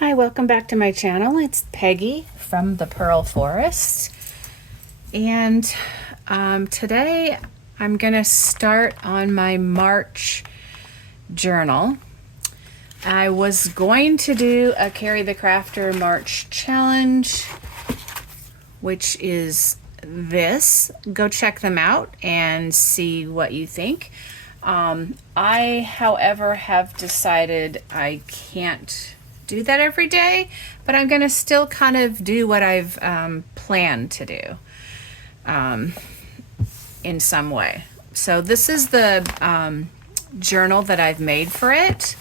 Hi, welcome back to my channel. It's Peggy from the Pearl Forest. And today I'm gonna start on my March journal. I was going to do a Cari the Crafter March challenge, which is this. Go check them out and see what you think. I, however, have decided I can't do that every day, but I'm going to still kind of do what I've planned to do in some way. So this is the journal that I've made for it.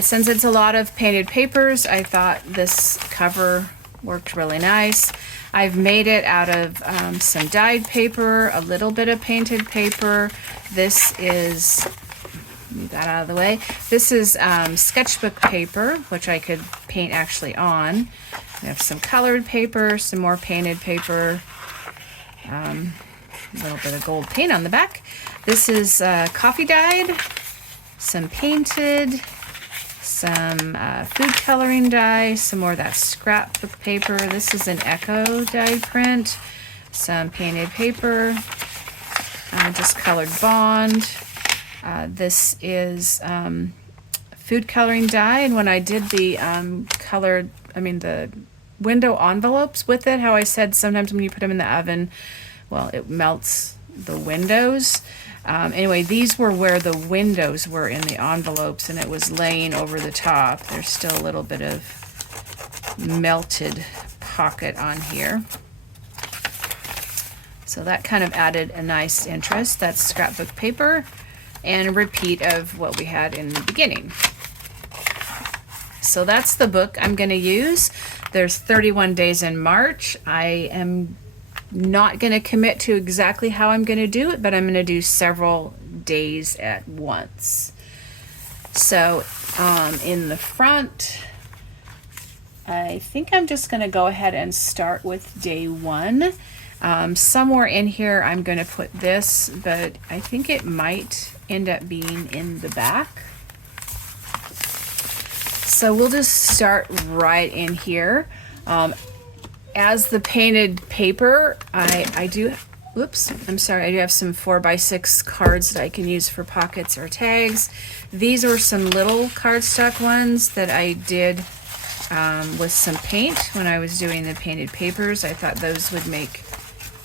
Since it's a lot of painted papers, I thought this cover worked really nice. I've made it out of some dyed paper, a little bit of painted paper. This is, move that out of the way. This is sketchbook paper, which I could paint actually on. We have some colored paper, some more painted paper, a little bit of gold paint on the back. This is coffee dyed, some painted, some food coloring dye, some more of that scrapbook paper. This is an echo dye print, some painted paper, just colored bond. This is food coloring dye, and when I did the the window envelopes with it, how I said sometimes when you put them in the oven, well, it melts the windows. Anyway, these were where the windows were in the envelopes, and it was laying over the top. There's still a little bit of melted pocket on here. So that kind of added a nice interest. That's scrapbook paper and a repeat of what we had in the beginning. So that's the book I'm going to use. There's 31 days in March. I am not going to commit to exactly how I'm going to do it, but I'm going to do several days at once. So in the front, I think I'm just going to go ahead and start with day one. Somewhere in here I'm going to put this, but I think it might end up being in the back. So we'll just start right in here. As the painted paper, I do have some 4x6 cards that I can use for pockets or tags. These were some little cardstock ones that I did with some paint when I was doing the painted papers. I thought those would make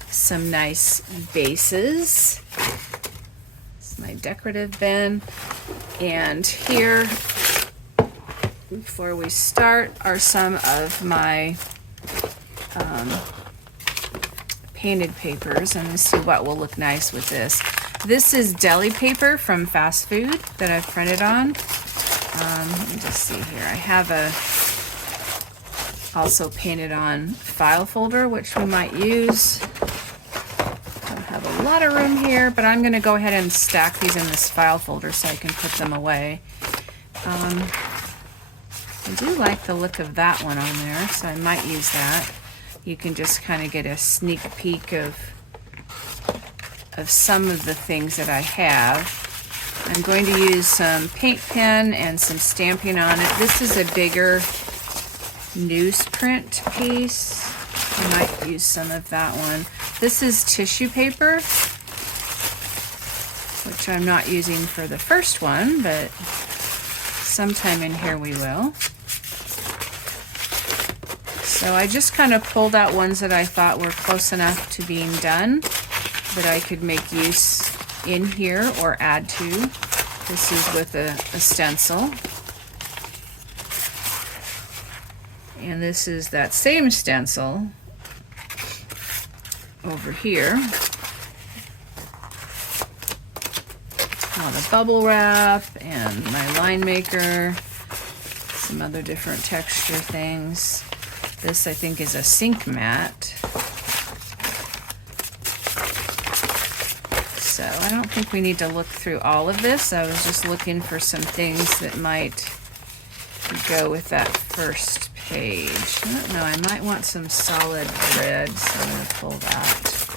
some nice bases. It's my decorative bin. And here, before we start, are some of my painted papers, and let's see what will look nice with this. This is deli paper from fast food that I've printed on. Let me just see here. I have also painted on file folder, which we might use. Don't have a lot of room here, but I'm going to go ahead and stack these in this file folder so I can put them away. I do like the look of that one on there, so I might use that. You can just kind of get a sneak peek of some of the things that I have. I'm going to use some paint pen and some stamping on it. This is a bigger newsprint piece. I might use some of that one. This is tissue paper, which I'm not using for the first one, but sometime in here we will. So I just kind of pulled out ones that I thought were close enough to being done that I could make use in here or add to. This is with a stencil. And this is that same stencil over here. All the bubble wrap and my line maker, some other different texture things. This, I think, is a sink mat. So I don't think we need to look through all of this. I was just looking for some things that might go with that first page. I don't know, I might want some solid red, so I'm going to pull that.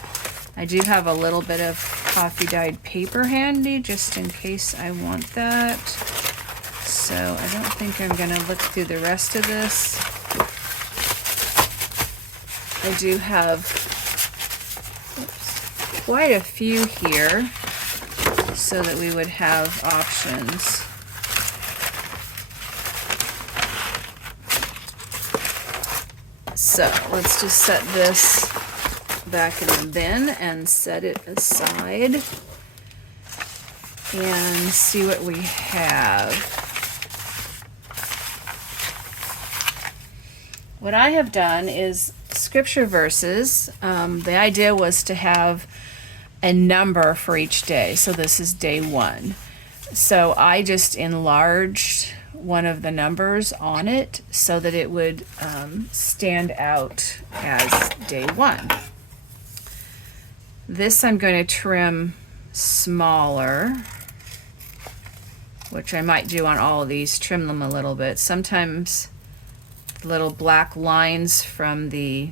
I do have a little bit of coffee dyed paper handy just in case I want that. So I don't think I'm going to look through the rest of this. I do have quite a few here so that we would have options. So let's just set this back in the bin and set it aside and see what we have. What I have done is scripture verses. The idea was to have a number for each day. So this is day 1. So I just enlarged one of the numbers on it so that it would stand out as day 1. This I'm going to trim smaller, which I might do on all of these, trim them a little bit. Sometimes little black lines from the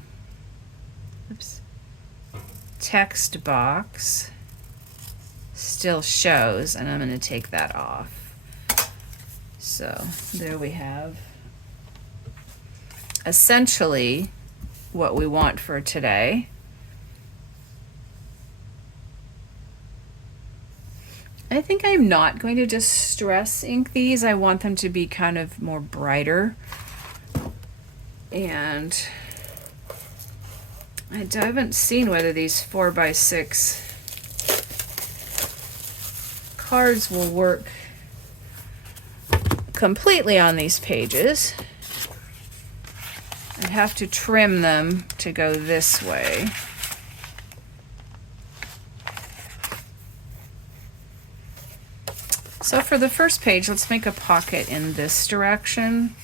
text box still shows, and I'm going to take that off. So there we have essentially what we want for today. I think I'm not going to distress ink these. I want them to be kind of more brighter. And I haven't seen whether these 4x6 cards will work completely on these pages. I'd have to trim them to go this way. So for the first page, let's make a pocket in this direction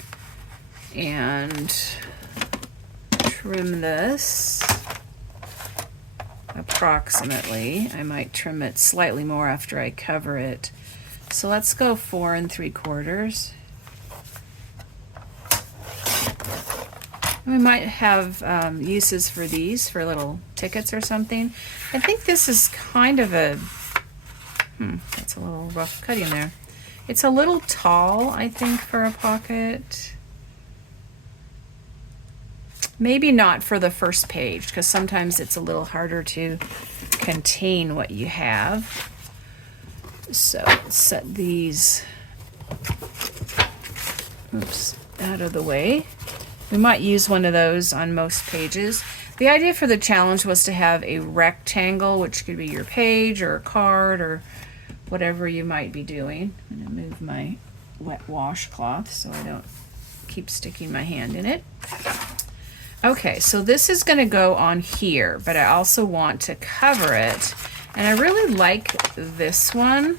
and trim this approximately. I might trim it slightly more after I cover it. So let's go 4 3/4. We might have uses for these, for little tickets or something. I think this is kind of a, that's a little rough cutting there. It's a little tall, I think, for a pocket. Maybe not for the first page, because sometimes it's a little harder to contain what you have. So let's set these out of the way. We might use one of those on most pages. The idea for the challenge was to have a rectangle, which could be your page or a card or whatever you might be doing. I'm going to move my wet washcloth so I don't keep sticking my hand in it. Okay, so this is going to go on here, but I also want to cover it. And I really like this one,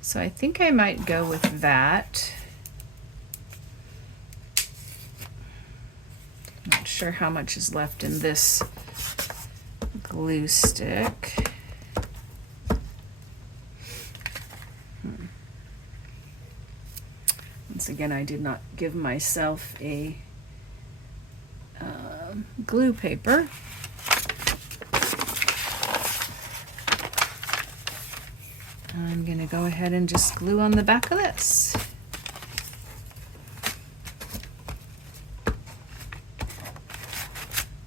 so I think I might go with that. Not sure how much is left in this glue stick. Once again, I did not give myself a glue paper. I'm going to go ahead and just glue on the back of this.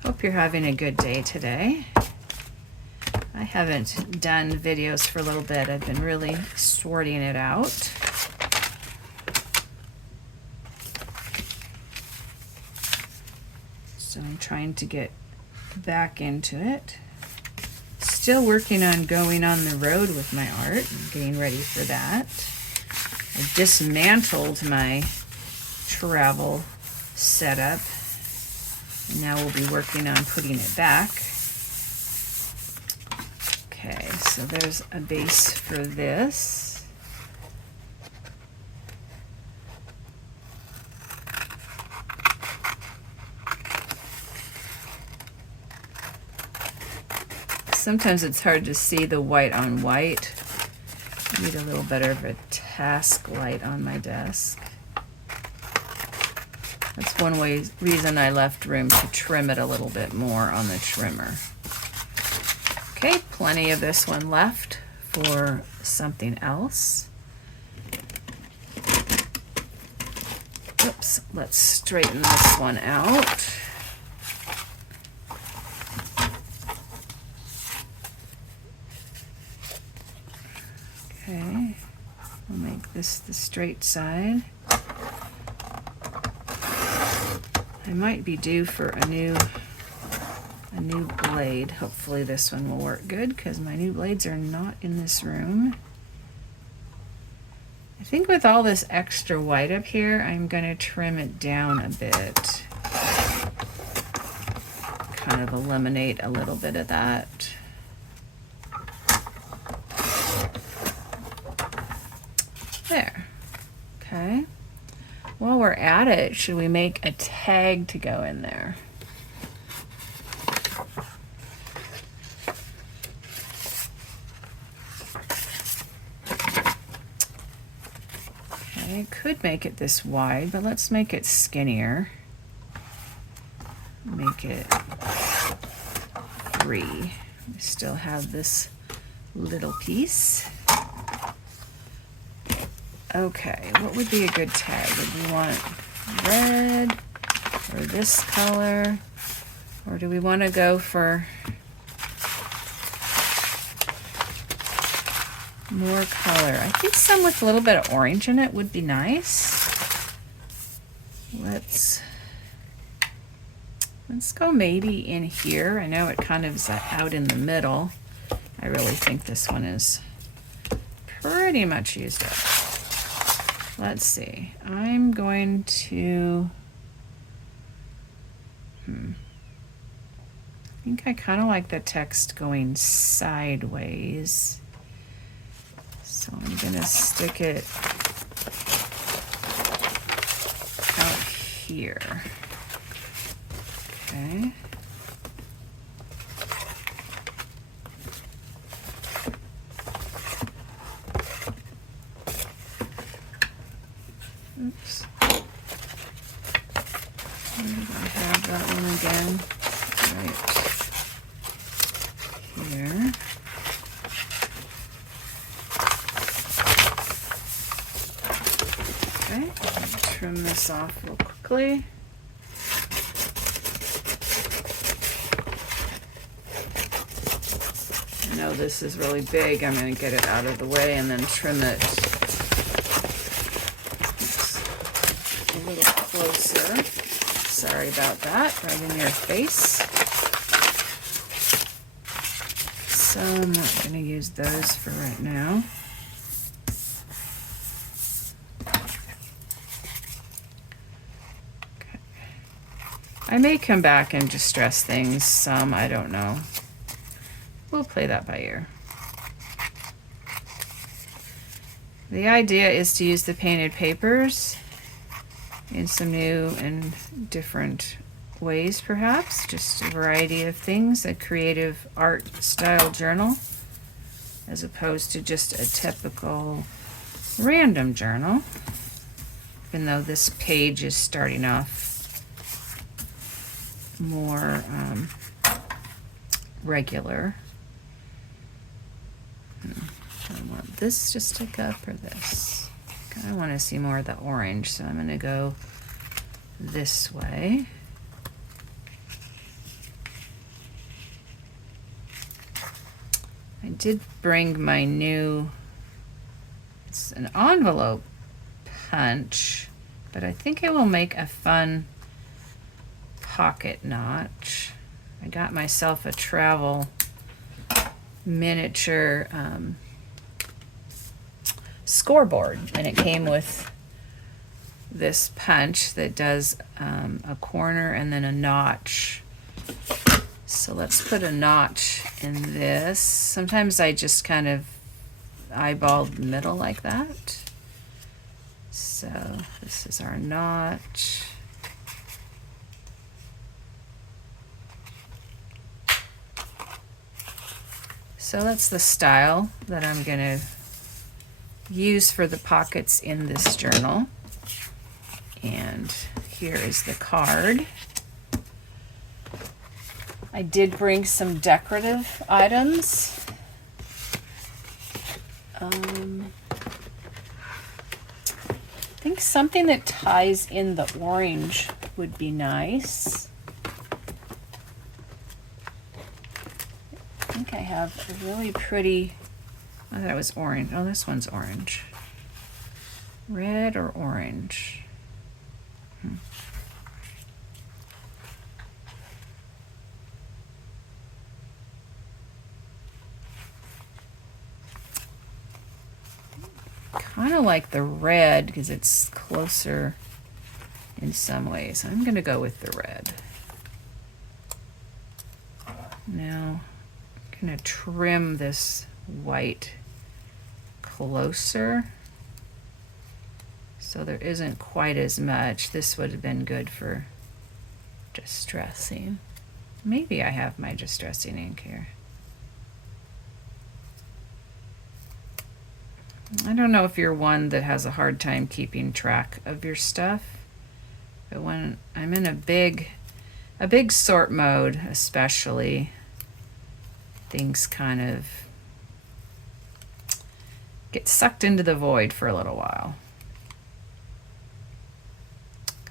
Hope you're having a good day today. I haven't done videos for a little bit. I've been really sorting it out. So I'm trying to get back into it. Still working on going on the road with my art and getting ready for that. I dismantled my travel setup, and now we'll be working on putting it back. Okay, so there's a base for this. Sometimes it's hard to see the white on white. I need a little better of a task light on my desk. That's one reason I left room to trim it a little bit more on the trimmer. Okay, plenty of this one left for something else. Oops, let's straighten this one out. Okay, we'll make this the straight side. I might be due for a new blade. Hopefully this one will work good because my new blades are not in this room. I think with all this extra white up here, I'm going to trim it down a bit. Kind of eliminate a little bit of that. There. Okay. While we're at it, should we make a tag to go in there? I could make it this wide, but let's make it skinnier. Make it 3. We still have this little piece. Okay, what would be a good tag? Would we want red or this color? Or do we want to go for more color? I think some with a little bit of orange in it would be nice. Let's go maybe in here. I know it kind of is out in the middle. I really think this one is pretty much used up. Let's see. I'm going to I think I kind of like the text going sideways. So I'm going to stick it out here. Okay. Oops. Where did I have that one again? Right here. Okay, trim this off real quickly. I know this is really big. I'm going to get it out of the way and then trim it a little closer. Sorry about that, right in your face. So I'm not going to use those for right now. Okay. I may come back and distress things some, I don't know. We'll play that by ear. The idea is to use the painted papers in some new and different ways, perhaps. Just a variety of things, a creative art style journal, as opposed to just a typical random journal, even though this page is starting off more regular. I want this to stick up or this. I want to see more of the orange, so I'm going to go this way. I did bring my new, it's an envelope punch, but I think it will make a fun pocket notch. I got myself a travel miniature scoreboard, and it came with this punch that does a corner and then a notch. So let's put a notch in this. Sometimes I just kind of eyeball the middle like that. So this is our notch. So that's the style that I'm going to use for the pockets in this journal. And here is the card. I did bring some decorative items. I think something that ties in the orange would be nice. I think I have a really pretty, I thought it was orange. Oh, this one's orange. Red or orange? Kind of like the red because it's closer in some ways. I'm going to go with the red. Now I'm going to trim this white closer so there isn't quite as much. This would have been good for distressing. Maybe I have my distressing ink here. I don't know if you're one that has a hard time keeping track of your stuff, but when I'm in a big sort mode especially, things kind of get sucked into the void for a little while.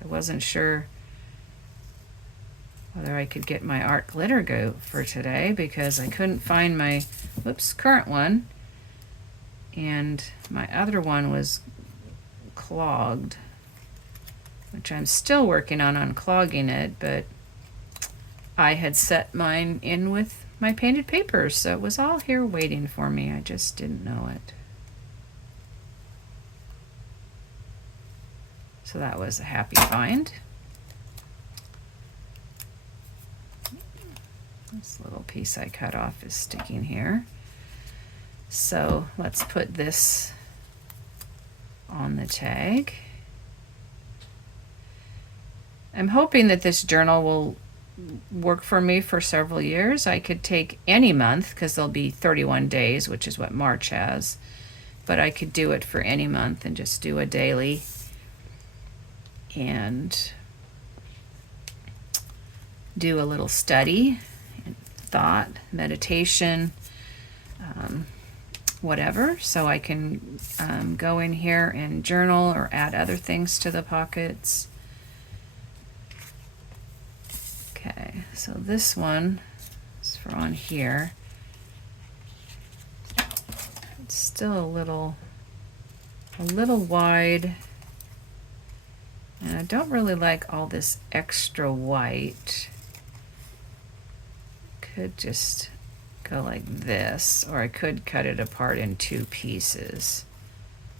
I wasn't sure whether I could get my art glitter go for today because I couldn't find my current one, and my other one was clogged, which I'm still working on unclogging it, but I had set mine in with my painted papers, so it was all here waiting for me. I just didn't know it. So that was a happy find. This little piece I cut off is sticking here. So let's put this on the tag. I'm hoping that this journal will work for me for several years. I could take any month because there'll be 31 days, which is what March has, but I could do it for any month and just do a daily and do a little study, thought, meditation, whatever, so I can go in here and journal or add other things to the pockets. Okay, so this one is for on here. It's still a little wide, and I don't really like all this extra white. Could just go like this, or I could cut it apart in two pieces.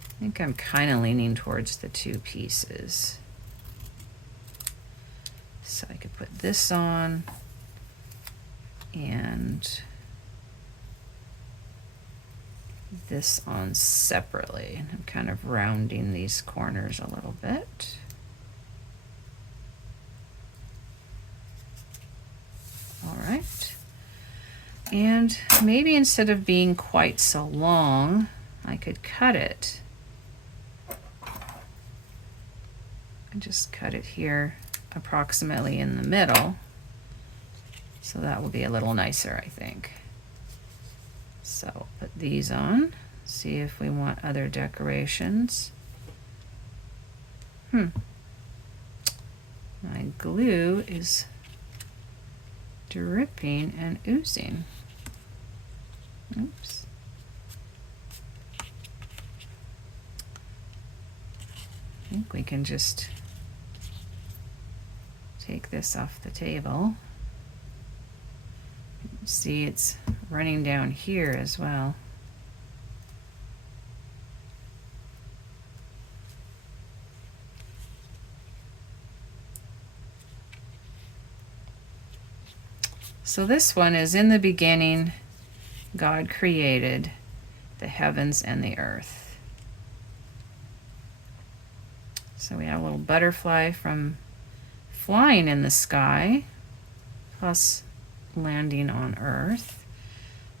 I think I'm kind of leaning towards the two pieces. So I could put this on and this on separately. And I'm kind of rounding these corners a little bit. All right. And maybe instead of being quite so long, I could cut it. I just cut it here approximately in the middle. So that will be a little nicer, I think. So put these on, see if we want other decorations. My glue is dripping and oozing. Oops. I think we can just take this off the table. See, it's running down here as well. So this one is in the beginning, God created the heavens and the earth. So we have a little butterfly from flying in the sky, plus landing on earth.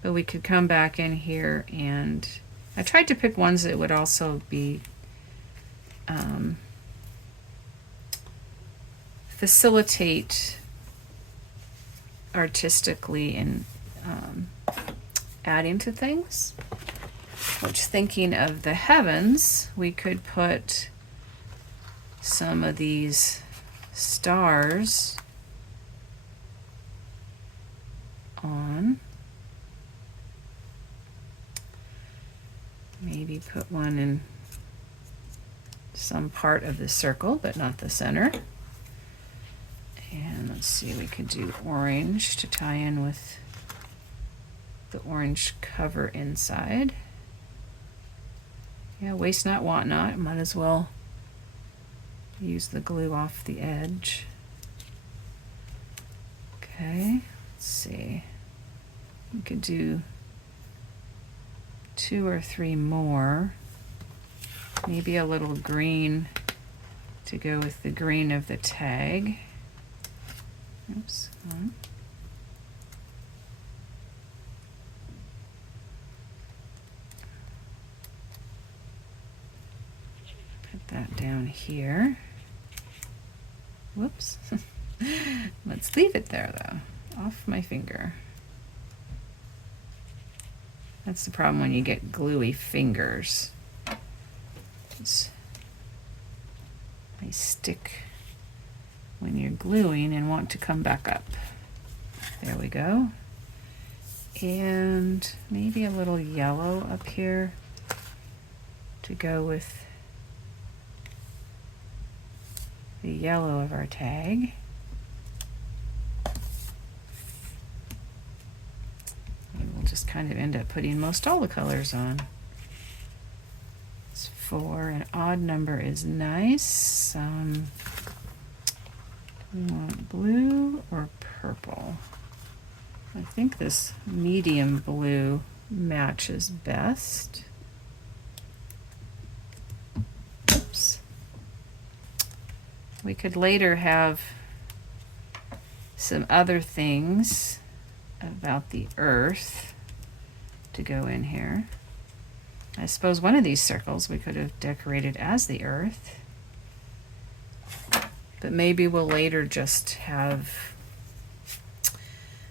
But we could come back in here, and I tried to pick ones that would also be facilitate artistically in adding to things. Which, thinking of the heavens, we could put some of these stars on. Maybe put one in some part of the circle, but not the center. And let's see, we could do orange to tie in with the orange cover inside. Yeah, waste not, want not. Might as well use the glue off the edge. Okay, let's see. We could do 2 or 3 more. Maybe a little green to go with the green of the tag. Oops. Put that down here. Whoops. Let's leave it there though. Off my finger. That's the problem when you get gluey fingers. They stick when you're gluing and want to come back up. There we go. And maybe a little yellow up here to go with the yellow of our tag. And we'll just kind of end up putting most all the colors on. It's 4, an odd number is nice. We want blue or purple. I think this medium blue matches best. Oops. We could later have some other things about the earth to go in here. I suppose one of these circles we could have decorated as the earth. But maybe we'll later just have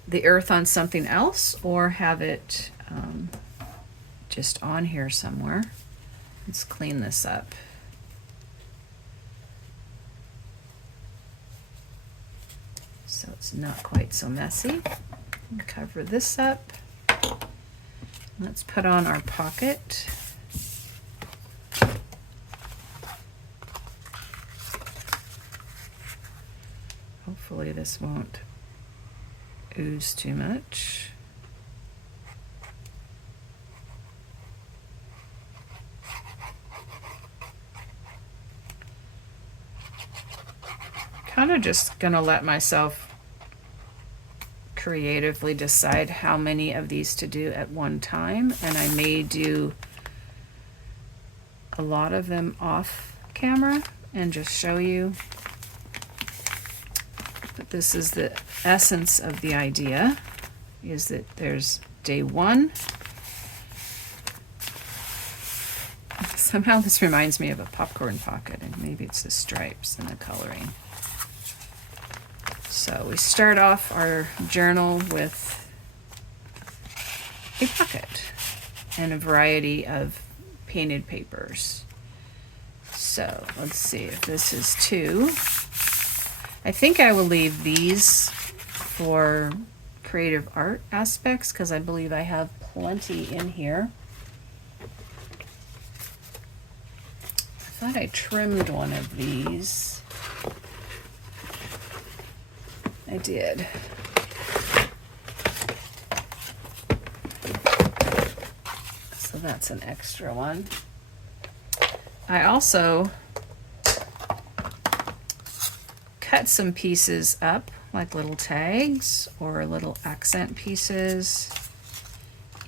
the earth on something else, or have it just on here somewhere. Let's clean this up. So it's not quite so messy. Cover this up. Let's put on our pocket. Hopefully this won't ooze too much. Kind of just gonna let myself creatively decide how many of these to do at one time, and I may do a lot of them off camera and just show you. But this is the essence of the idea, is that there's day 1. Somehow this reminds me of a popcorn pocket, and maybe it's the stripes and the coloring. So we start off our journal with a pocket and a variety of painted papers. So let's see if this is 2. I think I will leave these for creative art aspects because I believe I have plenty in here. I thought I trimmed one of these. I did. So that's an extra one. I also cut some pieces up, like little tags or little accent pieces,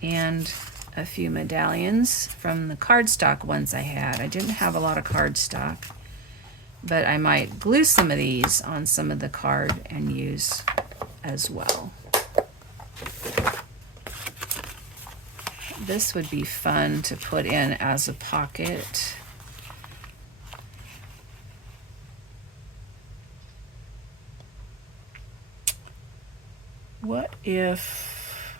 and a few medallions from the cardstock ones I had. I didn't have a lot of cardstock, but I might glue some of these on some of the card and use as well. This would be fun to put in as a pocket. What if,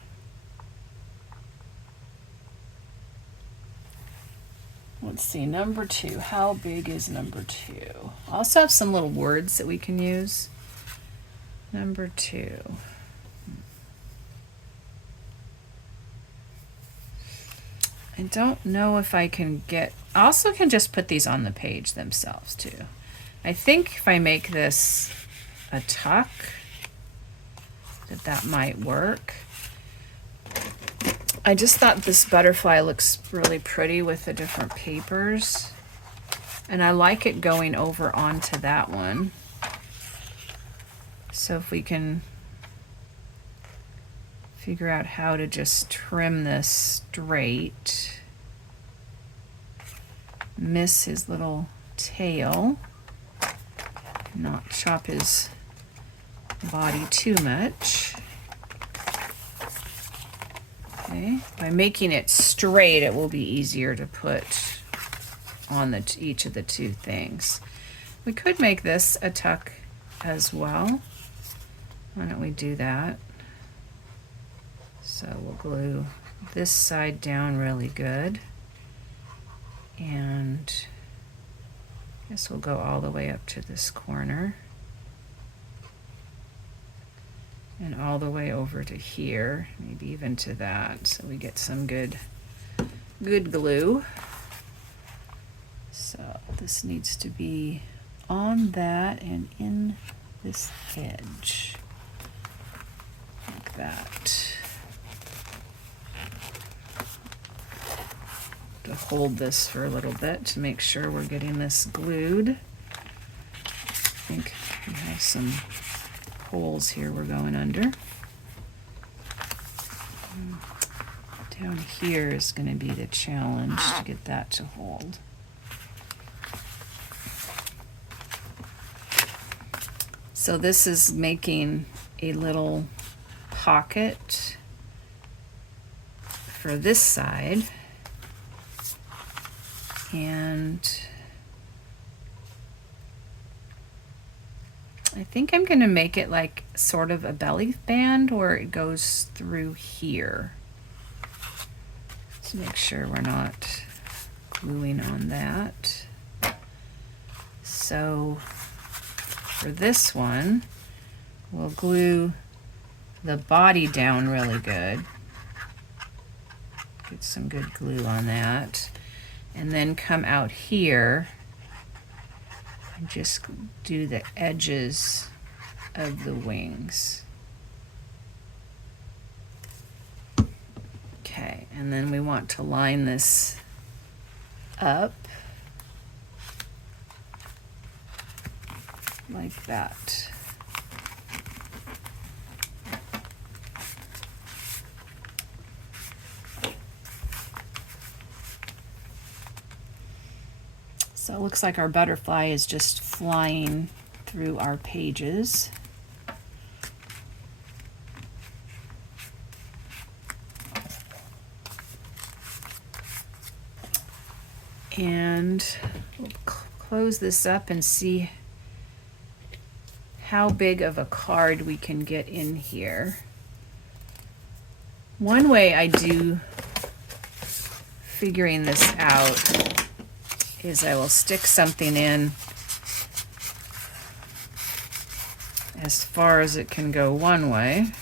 we'll let's see, number 2. How big is number 2? I also have some little words that we can use. Number 2. I don't know if I can get, I also can just put these on the page themselves too. I think if I make this a tuck, that might work. I just thought this butterfly looks really pretty with the different papers. And I like it going over onto that one. So if we can figure out how to just trim this straight, miss his little tail, not chop his body too much. Okay, by making it straight, it will be easier to put on each of the 2 things. We could make this a tuck as well. Why don't we do that? So we'll glue this side down really good. And I guess we'll go all the way up to this corner. And all the way over to here, maybe even to that, so we get some good glue. So this needs to be on that and in this edge, like that. To hold this for a little bit to make sure we're getting this glued. I think we have some holes here we're going under. Down here is going to be the challenge to get that to hold. So this is making a little pocket for this side. And I think I'm going to make it like sort of a belly band where it goes through here. Let's make sure we're not gluing on that. So for this one, we'll glue the body down really good. Get some good glue on that. And then come out here and just do the edges of the wings. Okay, and then we want to line this up like that. So it looks like our butterfly is just flying through our pages. And we'll close this up and see how big of a card we can get in here. One way I do figuring this out is I will stick something in as far as it can go one way.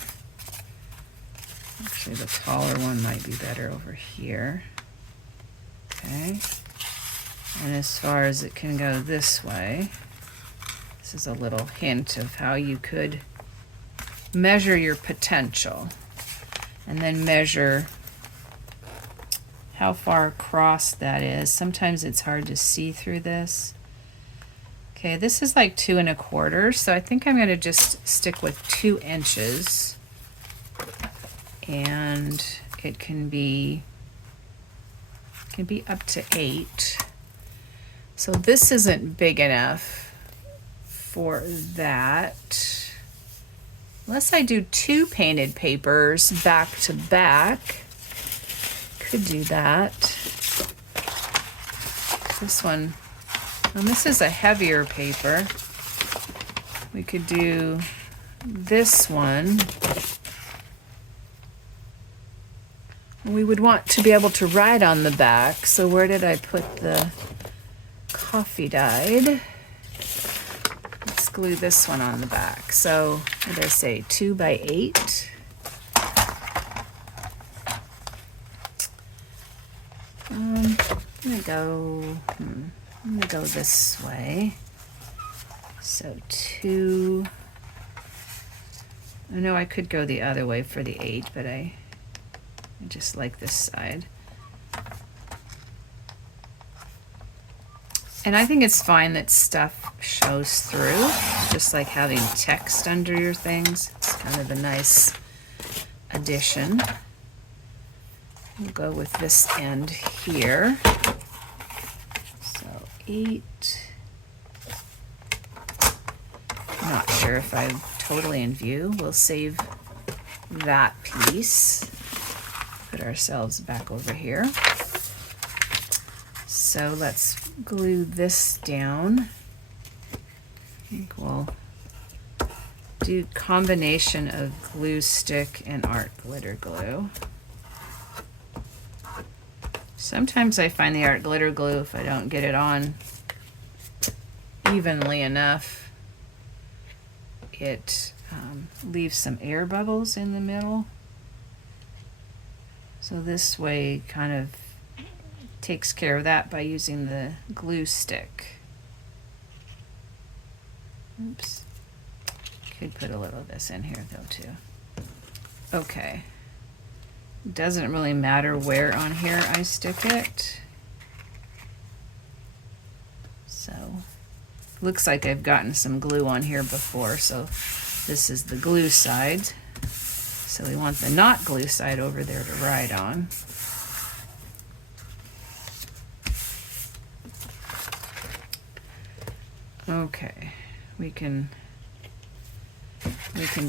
Actually, the taller one might be better over here. Okay. And as far as it can go this way. This is a little hint of how you could measure your potential. And then measure how far across that is. Sometimes it's hard to see through this. Okay, this is like 2 1/4, so I think I'm going to just stick with 2 inches. And it can be up to 8. So this isn't big enough for that. Unless I do 2 painted papers back to back. Could do that. This one, and this is a heavier paper. We could do this one We would want to be able to write on the back. So where did I put the coffee dyed? Let's glue this one on the back. So what did I say, 2 by 8? I'm gonna go this way. So 2. I know I could go the other way for the 8, but I just like this side. And I think it's fine that stuff shows through, just like having text under your things. It's kind of a nice addition. We'll go with this end here. So 8. Not sure if I'm totally in view. We'll save that piece. Put ourselves back over here. So let's glue this down. I think we'll do combination of glue stick and art glitter glue. Sometimes I find the art glitter glue, if I don't get it on evenly enough, it leaves some air bubbles in the middle. So this way kind of takes care of that by using the glue stick. Oops. Could put a little of this in here though too. Okay. Doesn't really matter where on here I stick it. So looks like I've gotten some glue on here before, so this is the glue side. So we want the not glue side over there to write on. Okay, we can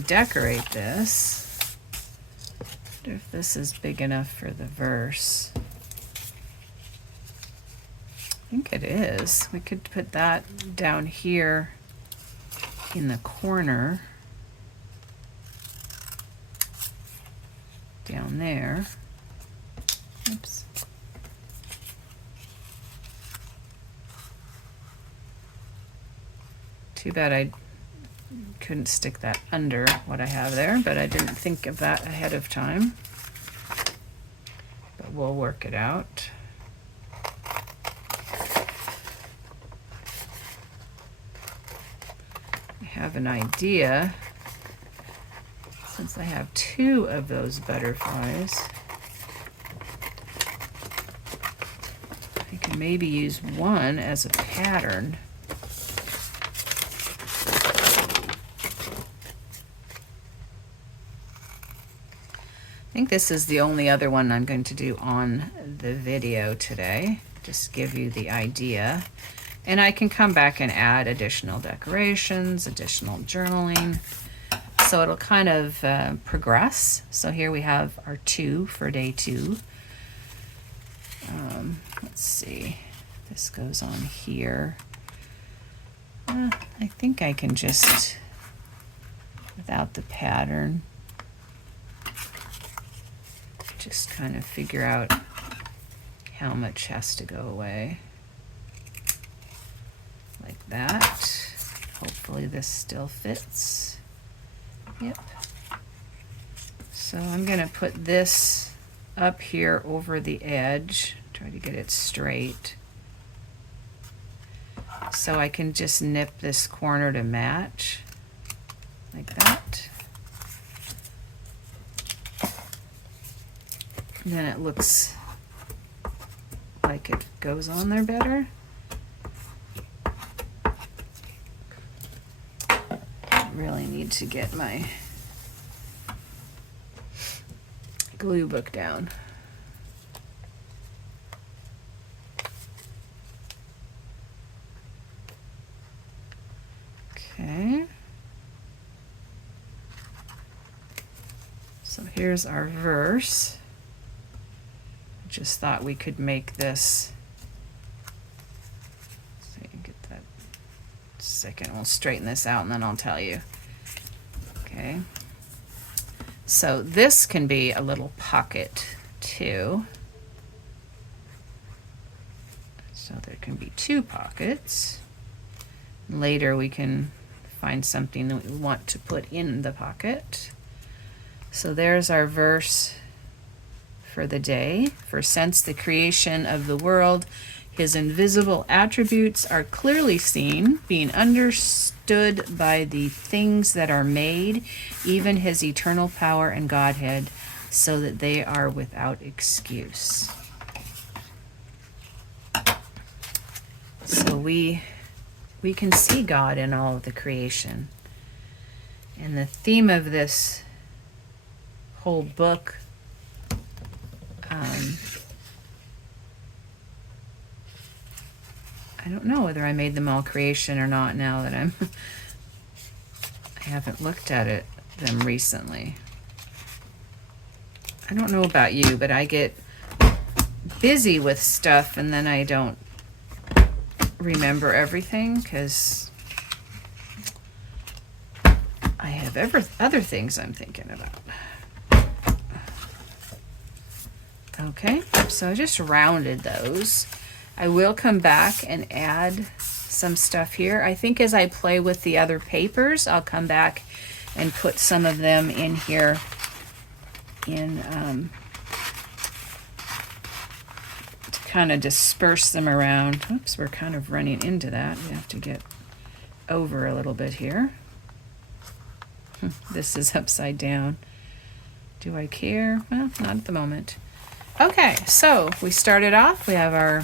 decorate this. I wonder if this is big enough for the verse. I think it is. We could put that down here in the corner. Down there. Oops. Too bad I couldn't stick that under what I have there, but I didn't think of that ahead of time. But we'll work it out. I have an idea. Since I have 2 of those butterflies, I can maybe use one as a pattern. I think this is the only other one I'm going to do on the video today. Just give you the idea. And I can come back and add additional decorations, additional journaling. So it'll kind of progress. So here we have our 2 for day 2. Let's see. This goes on here. I think I can just, without the pattern, just kind of figure out how much has to go away. Like that. Hopefully this still fits. Yep. So I'm going to put this up here over the edge. Try to get it straight. So I can just nip this corner to match. Like that. And then it looks like it goes on there better. I really need to get my glue book down. Okay. So here's our verse. Just thought we could make this. So you get that second. We'll straighten this out and then I'll tell you. Okay. So this can be a little pocket 2. So there can be 2 pockets. Later we can find something that we want to put in the pocket. So there's our verse for the day. For since the creation of the world, his invisible attributes are clearly seen, being understood by the things that are made, even his eternal power and Godhead, so that they are without excuse. So we can see God in all of the creation. And the theme of this whole book I don't know whether I made them all creation or not now that I haven't looked at them recently. I don't know about you, but I get busy with stuff and then I don't remember everything because I have other things I'm thinking about. Okay, so I just rounded those. I will come back and add some stuff here. I think as I play with the other papers, I'll come back and put some of them in here to kind of disperse them around. Oops, we're kind of running into that. We have to get over a little bit here. This is upside down. Do I care? Well, not at the moment. Okay, so we started off. We have our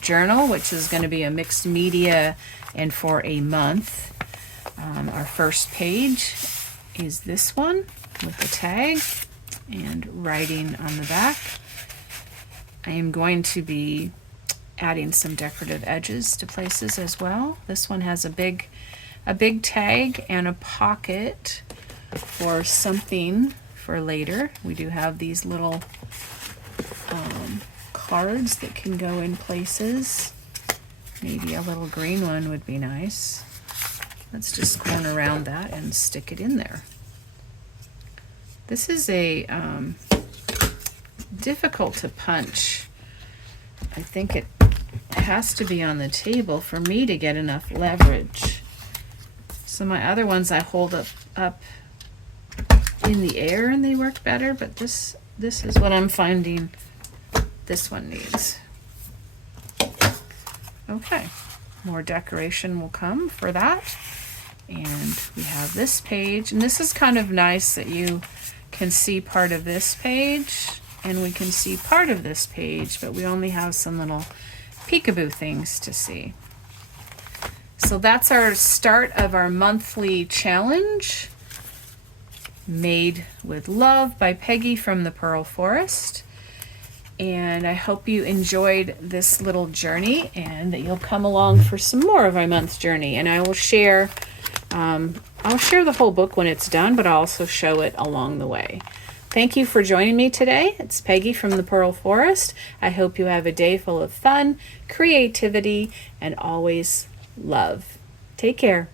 journal, which is going to be a mixed media and for a month. Our first page is this one with the tag and writing on the back. I am going to be adding some decorative edges to places as well. This one has a big tag and a pocket for something for later. We do have these little cards that can go in places. Maybe a little green one would be nice. Let's just corner around that and stick it in there. This is a difficult to punch. I think it has to be on the table for me to get enough leverage. So my other ones I hold up in the air and they work better, but this is what I'm finding this one needs. Okay, more decoration will come for that. And we have this page, and this is kind of nice that you can see part of this page and we can see part of this page, but we only have some little peekaboo things to see. So that's our start of our monthly challenge, Made with Love by Peggy from the Pearl Forest. And I hope you enjoyed this little journey and that you'll come along for some more of our month's journey. And I will share, I'll share the whole book when it's done, but I'll also show it along the way. Thank you for joining me today. It's Peggy from the Pearl Forest. I hope you have a day full of fun, creativity, and always love. Take care.